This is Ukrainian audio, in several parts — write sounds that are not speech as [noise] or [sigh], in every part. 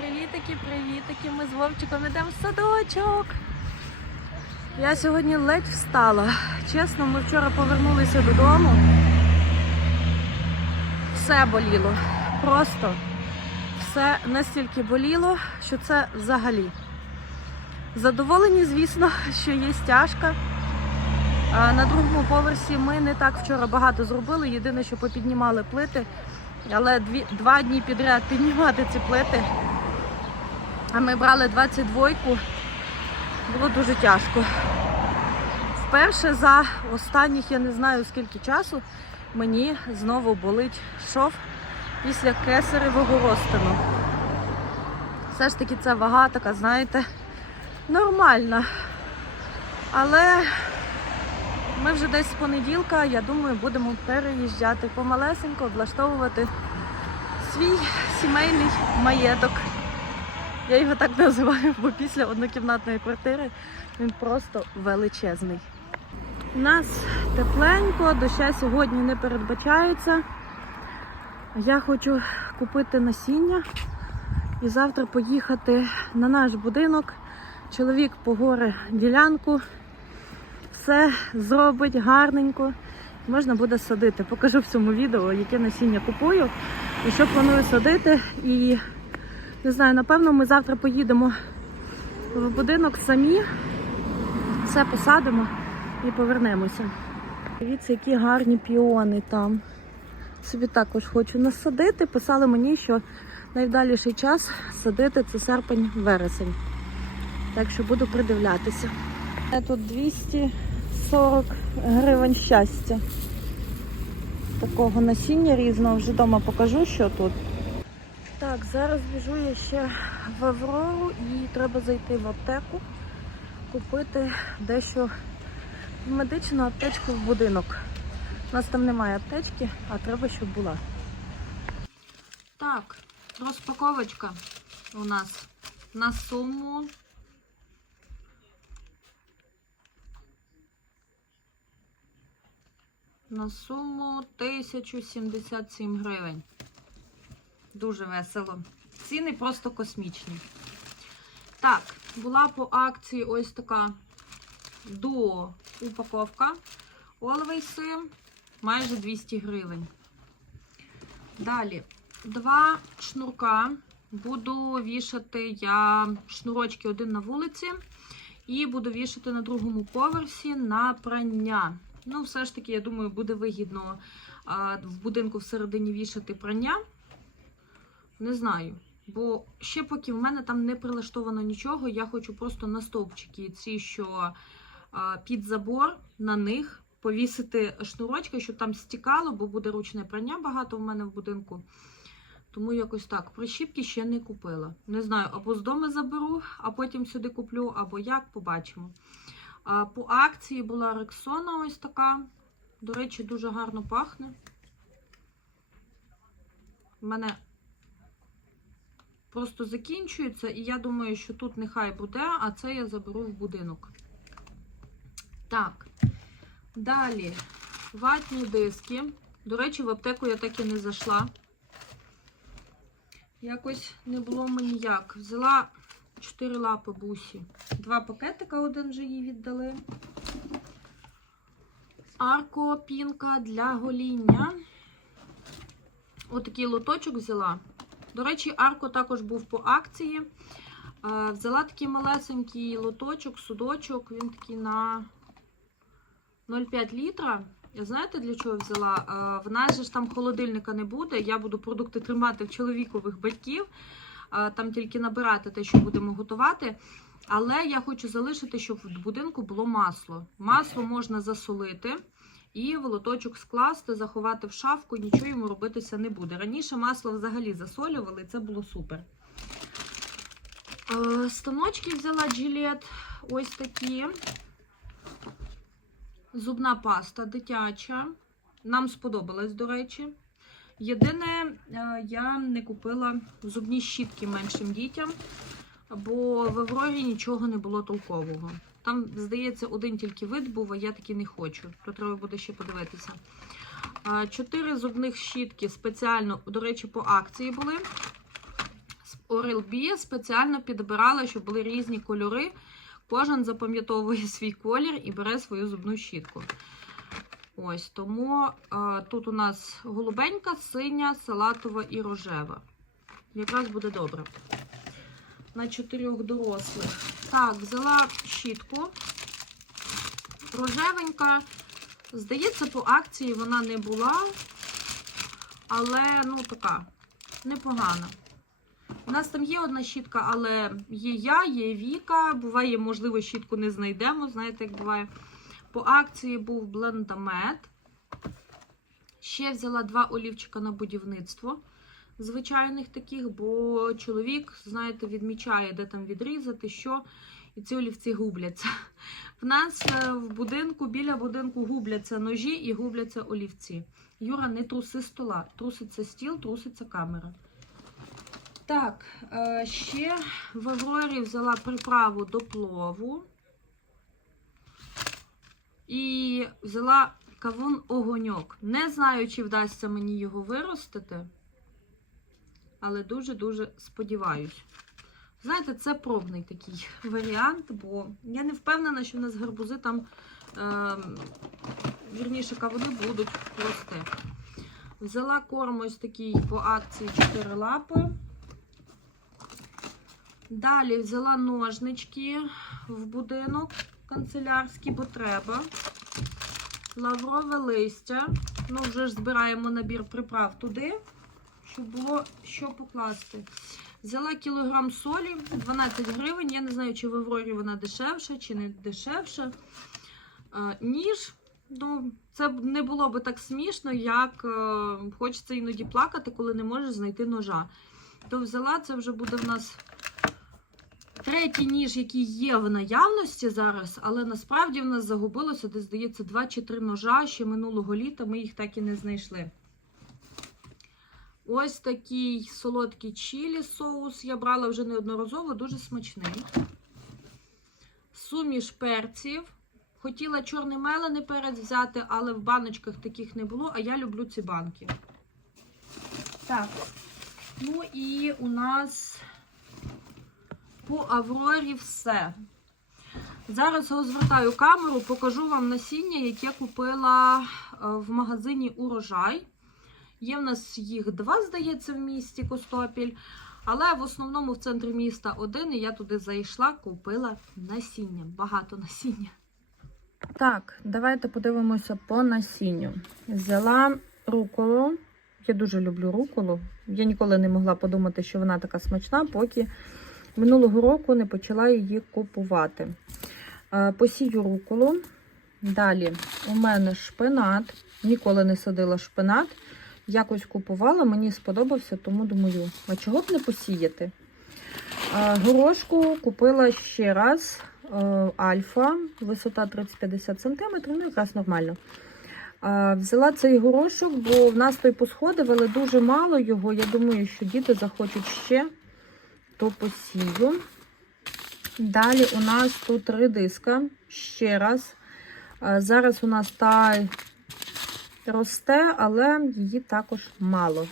привітики, привітики. Ми з Вовчиком йдемо в садочок. Я сьогодні ледь встала. Чесно, ми вчора повернулися додому. Все боліло. Просто все настільки боліло, що це взагалі. Задоволені, звісно, що є стяжка. На другому поверсі ми не так вчора багато зробили. Єдине, що попіднімали плити, але дві, два дні підряд піднімати ці плити. А ми брали 22-ку, було дуже тяжко. Вперше за останніх, я не знаю скільки часу, мені знову болить шов після кесаревого розтину. Все ж таки ця вага така, знаєте, нормальна. Але ми вже десь з понеділка, я думаю, будемо переїжджати помалесенько, облаштовувати свій сімейний маєток. Я його так називаю, бо після однокімнатної квартири він просто величезний. У нас тепленько, доща сьогодні не передбачається. Я хочу купити насіння і завтра поїхати на наш будинок. Чоловік погоре ділянку, все зробить гарненько. Можна буде садити. Покажу в цьому відео, яке насіння купую і що планую садити. І не знаю, напевно, ми завтра поїдемо в будинок самі, все посадимо і повернемося. Дивіться, які гарні піони там. Собі також хочу насадити. Писали мені, що найвдаліший час садити це серпень-вересень. Так що буду придивлятися. Е, Тут 240 гривень щастя. Такого насіння різного. Вже вдома покажу, що тут. Так, зараз біжу я ще в Аврору і треба зайти в аптеку, купити дещо в медичну аптечку в будинок. У нас там немає аптечки, а треба, щоб була. Так, розпаковочка у нас на суму. На суму 1077 гривень. Дуже весело. Ціни просто космічні. Так, була по акції ось така дуо упаковка. Always майже 200 гривень. Далі, два шнурка. Буду вішати я шнурочки один на вулиці. І буду вішати на другому поверсі на прання. Ну, все ж таки, я думаю, буде вигідно в будинку всередині вішати прання. Не знаю. Бо ще поки в мене там не прилаштовано нічого, я хочу просто на стовпчики ці, що під забор, на них повісити шнурочки, щоб там стікало, бо буде ручне прання багато в мене в будинку. Тому якось так. Прищіпки ще не купила. Не знаю, або з дому заберу, а потім сюди куплю, або як, побачимо. По акції була рексона ось така. До речі, дуже гарно пахне. У мене просто закінчується, і я думаю, що тут нехай буде, а це я заберу в будинок. Так, далі ватні диски. До речі, в аптеку я так і не зайшла. Якось не було мені як. Взяла 4 лапи бусі. Два пакетика, один вже їй віддали. Арко пінка для гоління. Отакий лоточок взяла. До речі, арко також був по акції. Е, Взяла такий малесенький лоточок, судочок. Він такий на 0,5 літра. Знаєте, для чого взяла? Е, В нас же ж там холодильника не буде. Я буду продукти тримати в чоловікових батьків. Е, Там тільки набирати те, що будемо готувати. Але я хочу залишити, щоб в будинку було масло. Масло можна засолити і в лоточок скласти, заховати в шафку, нічого йому робитися не буде. Раніше масло взагалі засолювали, це було супер. Е, Станочки взяла джилет. Ось такі. Зубна паста дитяча. Нам сподобалась, до речі. Єдине, е, я не купила зубні щітки меншим дітям, бо в Аврорі нічого не було толкового. Там, здається, один тільки вид був, а я таки не хочу. То треба буде ще подивитися. Чотири зубних щітки спеціально, до речі, по акції були. Oral-B спеціально підбирала, щоб були різні кольори. Кожен запам'ятовує свій колір і бере свою зубну щітку. Ось тому а, тут у нас голубенька, синя, салатова і рожева. Якраз буде добре. На чотирьох дорослих. Так, взяла щітку. Рожевенька. Здається, по акції вона не була, але ну така непогана. У нас там є одна щітка, але є я, є Віка. Буває, можливо, щітку не знайдемо. Знаєте, як буває. По акції був блендамет. Ще взяла два олівчика на будівництво. Звичайних таких, бо чоловік, знаєте, відмічає, де там відрізати, що. І ці олівці губляться. В нас е, в будинку, біля будинку губляться ножі і губляться олівці. Юра, не труси стола. Труситься стіл, труситься камера. Так, е, ще в Аврорі взяла приправу до плову. І взяла кавун огоньок. Не знаю, чи вдасться мені його виростити, але дуже-дуже сподіваюсь. Знаєте, це пробний такий [laughs] варіант, бо я не впевнена, що в нас гарбузи там, е, вірніше, кавуни будуть рости. Взяла корм ось такий по акції 4 лапи. Далі взяла ножнички в будинок канцелярський, бо треба. Лаврове листя. Ну, вже ж збираємо набір приправ туди, щоб було що покласти. Взяла кілограм солі, 12 гривень. Я не знаю, чи в Аврорі вона дешевша, чи не дешевша. Е, Ніж. Ну, це не було би так смішно, як е, хочеться іноді плакати, коли не можеш знайти ножа. То взяла, це вже буде в нас третій ніж, який є в наявності зараз, але насправді в нас загубилося, десь, здається, 2 чи 3 ножа ще минулого літа, ми їх так і не знайшли. Ось такий солодкий чилі соус. Я брала вже неодноразово, дуже смачний. Суміш перців. Хотіла чорний мелений перець взяти, але в баночках таких не було, а я люблю ці банки. Так. Ну і у нас по Аврорі все. Зараз розвертаю камеру, покажу вам насіння, яке купила е, в магазині Урожай. Є в нас їх два, здається, в місті Костопіль. Але в основному в центрі міста один, і я туди зайшла, купила насіння. Багато насіння. Так, давайте подивимося по насінню. Взяла руколу. Я дуже люблю руколу. Я ніколи не могла подумати, що вона така смачна, поки минулого року не почала її купувати. Е, Посію руколу. Далі у мене шпинат. Ніколи не садила шпинат. Якось купувала, мені сподобався, тому думаю, а чого б не посіяти? Горошку купила ще раз е, альфа, висота 30-50 см, ну якраз нормально. Взяла цей горошок, бо в нас той посходив, але дуже мало його. Я думаю, що діти захочуть ще, то посію. Далі у нас тут редиска. Ще раз. Зараз у нас та росте, але її також мало.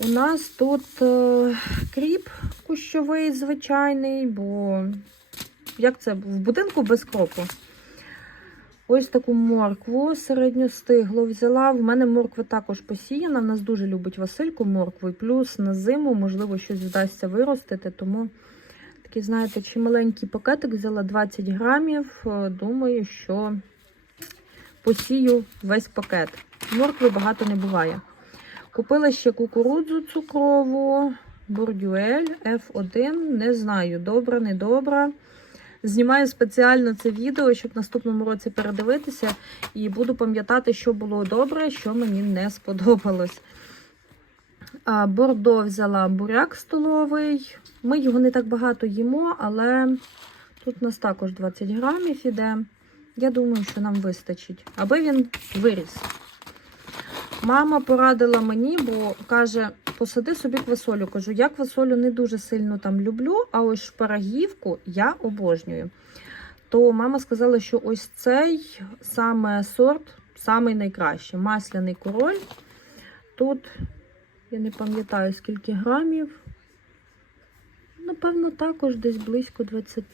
У нас тут е, кріп кущовий звичайний, бо як це в будинку без кропу. Ось таку моркву середньостиглу взяла. В мене морква також посіяна. В нас дуже любить Васильку моркву. Плюс на зиму, можливо, щось вдасться виростити. Тому такий, знаєте, чималенький пакетик взяла 20 грамів. Думаю, що посію весь пакет. Моркви багато не буває. Купила ще кукурудзу цукрову, бордюель F1. Не знаю, добра, не добра. Знімаю спеціально це відео, щоб в наступному році передивитися, і буду пам'ятати, що було добре, що мені не сподобалось. Бордо взяла буряк столовий. Ми його не так багато їмо, але тут у нас також 20 грамів іде. Я думаю, що нам вистачить, аби він виріс. Мама порадила мені, бо каже, посади собі квасолю. Кажу, я квасолю не дуже сильно там люблю, а ось шпарагівку я обожнюю. То мама сказала, що ось цей саме сорт, самий найкращий. Масляний король. Тут, я не пам'ятаю, скільки грамів. напевно, також десь близько 20,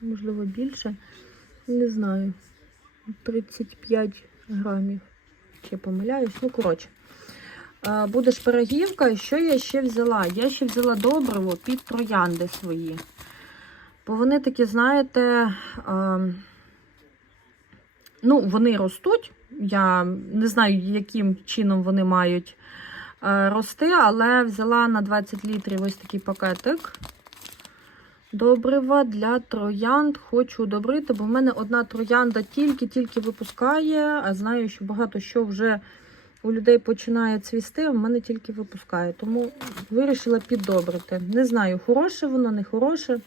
можливо, більше. Не знаю. 35 грамів. Чи помиляюсь? Ну, коротше. Буде шпарагівка. Що я ще взяла? Я ще взяла добриво під троянди свої. Бо вони такі, знаєте, ну, вони ростуть. Я не знаю, яким чином вони мають е, рости, але взяла на 20 літрів ось такий пакетик. Добрива для троянд хочу удобрити, бо в мене одна троянда тільки-тільки випускає, а знаю, що багато що вже у людей починає цвісти, а в мене тільки випускає. Тому вирішила піддобрити. Не знаю, хороше воно, не хороше.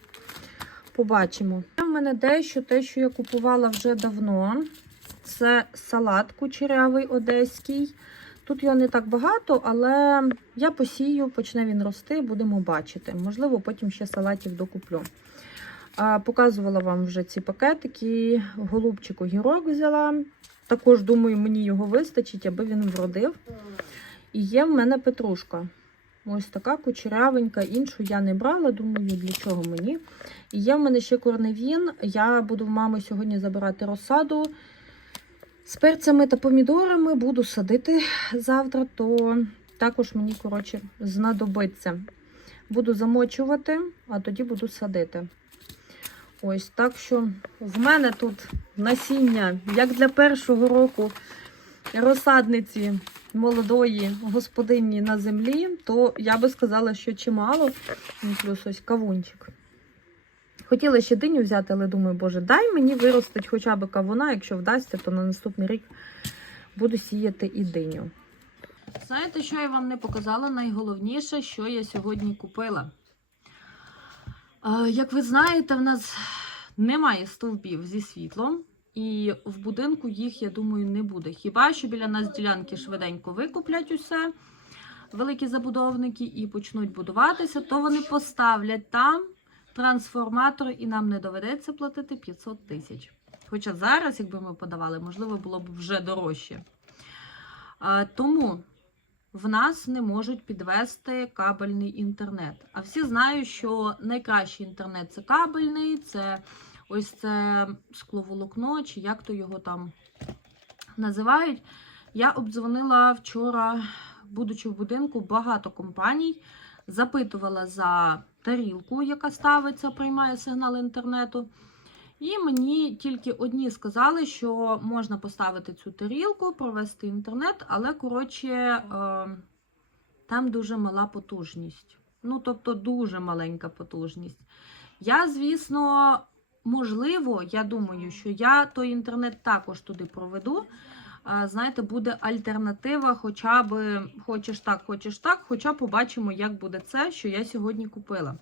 Побачимо. У мене дещо, те, що я купувала вже давно. Це салат кучерявий одеський. Тут його не так багато, але я посію, почне він рости, будемо бачити. Можливо, потім ще салатів докуплю. Показувала вам вже ці пакетики. Голубчик огірок взяла. Також, думаю, мені його вистачить, аби він вродив. І є в мене петрушка. Ось така кучерявенька, іншу я не брала, думаю, для чого мені. І є в мене ще корневін. Я буду в мами сьогодні забирати розсаду. З перцями та помідорами буду садити завтра, то також мені, коротше, знадобиться. Буду замочувати, а тоді буду садити. Ось так що в мене тут насіння, як для першого року розсадниці молодої господині на землі, то я би сказала, що чимало. Ну, Плюс ось кавунчик. Хотіла ще диню взяти, але думаю, боже, дай мені виростить хоча б кавуна. Якщо вдасться, то на наступний рік буду сіяти і диню. Знаєте, що я вам не показала? Найголовніше, що я сьогодні купила. Е, Як ви знаєте, в нас немає стовпів зі світлом, і в будинку їх, я думаю, не буде. Хіба що біля нас ділянки швиденько викуплять усе, великі забудовники, і почнуть будуватися, то вони поставлять там трансформатор, і нам не доведеться платити 500 тисяч. Хоча зараз, якби ми подавали, можливо, було б вже дорожче. Тому в нас не можуть підвести кабельний інтернет. А всі знають, що найкращий інтернет це кабельний, це ось це скловолокно, чи як то його там називають. Я обдзвонила вчора, будучи в будинку, багато компаній, запитувала за тарілку, яка ставиться, приймає сигнал інтернету. І мені тільки одні сказали, що можна поставити цю тарілку, провести інтернет, але, коротше, е, там дуже мала потужність. Ну, тобто, дуже маленька потужність. Я, звісно, можливо, я думаю, що я той інтернет також туди проведу. Знаєте, буде альтернатива, хоча б хочеш так, хочеш так, хоча побачимо, як буде це, що я сьогодні купила.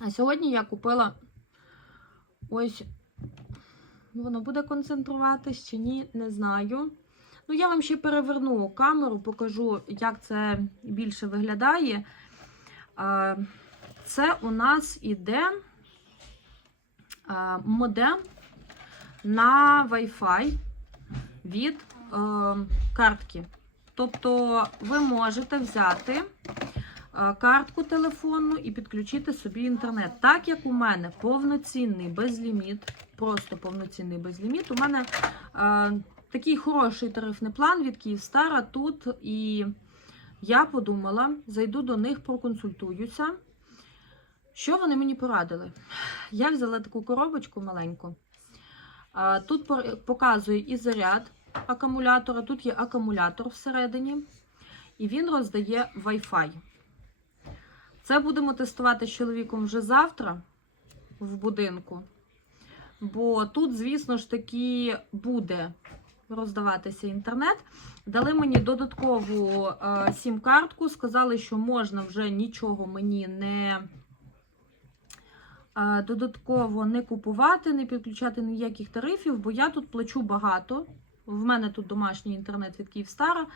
А сьогодні я купила ось, воно буде концентруватись чи ні, не знаю. Ну, я вам ще переверну камеру, покажу, як це більше виглядає. Це у нас іде модем на Wi-Fi від е, картки. Тобто ви можете взяти е, картку телефонну і підключити собі інтернет. Так як у мене повноцінний безліміт, просто повноцінний безліміт, у мене е, такий хороший тарифний план від Київстара тут. І я подумала, зайду до них, проконсультуюся. Що вони мені порадили? Я взяла таку коробочку маленьку. Тут пор- показує і заряд акумулятора, тут є акумулятор всередині, і він роздає Wi-Fi. Це будемо тестувати з чоловіком вже завтра в будинку. Бо тут, звісно ж таки, буде роздаватися інтернет. Дали мені додаткову е, сім-картку, сказали, що можна вже нічого мені не е, додатково не купувати, не підключати ніяких тарифів, бо я тут плачу багато. В мене тут домашній інтернет від Київстара.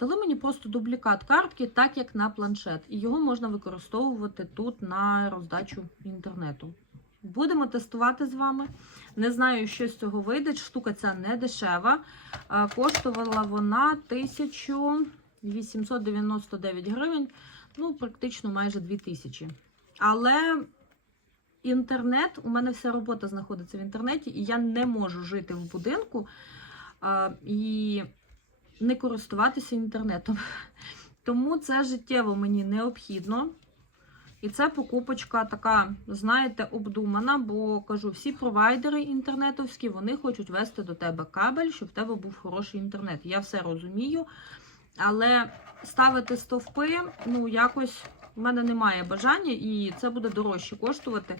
Дали мені просто дублікат картки, так як на планшет. І його можна використовувати тут на роздачу інтернету. Будемо тестувати з вами. Не знаю, що з цього вийде. Штука ця не дешева. Коштувала вона 1899 гривень, ну, практично майже 2000. Але інтернет, у мене вся робота знаходиться в інтернеті, і я не можу жити в будинку а, і не користуватися інтернетом. [laughs] Тому це життєво мені необхідно. І це покупочка така, знаєте, обдумана, бо кажу, всі провайдери інтернетовські вони хочуть вести до тебе кабель, щоб в тебе був хороший інтернет. Я все розумію. Але ставити стовпи, ну, якось в мене немає бажання, і це буде дорожче коштувати,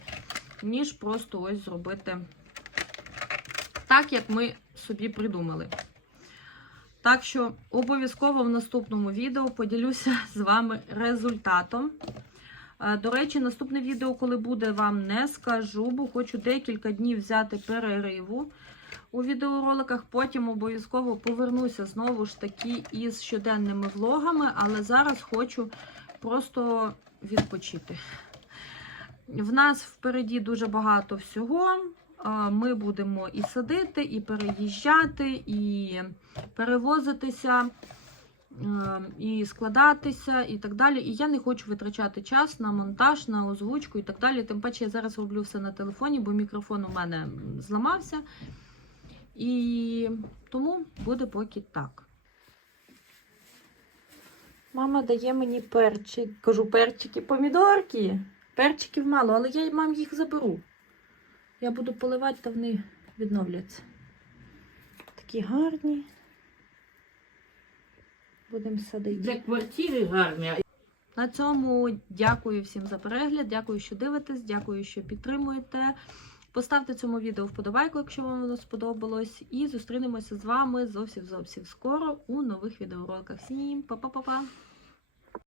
ніж просто ось зробити так, як ми собі придумали. Так що обов'язково в наступному відео поділюся з вами результатом. Е, До речі, наступне відео, коли буде, вам не скажу, бо хочу декілька днів взяти перериву у відеороликах. Потім обов'язково повернуся знову ж таки із щоденними влогами, але зараз хочу просто відпочити. В нас впереді дуже багато всього. Ми будемо і садити, і переїжджати, і перевозитися, е, і складатися, і так далі. І я не хочу витрачати час на монтаж, на озвучку і так далі. Тим паче я зараз роблю все на телефоні, бо мікрофон у мене зламався. І тому буде поки так. Мама дає мені перчик, кажу перчики, помідорки. Перчиків мало, але я мам їх заберу. Я буду поливати, та вони відновляться. Такі гарні. Будемо садити. Для квартири гарні. На цьому дякую всім за перегляд. Дякую, що дивитесь, дякую, що підтримуєте. Поставте цьому відео вподобайку, якщо вам воно сподобалось. І зустрінемося з вами зовсім зовсім скоро у нових відеороликах. Всім па-па-па-па!